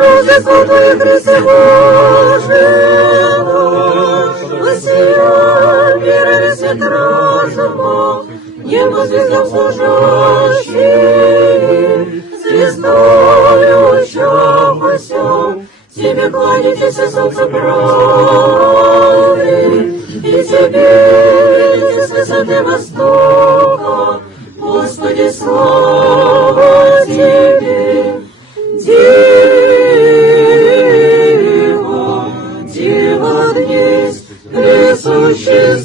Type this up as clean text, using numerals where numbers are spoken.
Рождество Твое, Христе Боже наш, воссия верой свет разума, небо звездам служащий, звездою учапася, Тебе кланяйтесь, солнце правды, и Тебе с высоты востока, Господи, слава Тебе, Дева, Дева днесь, пресущий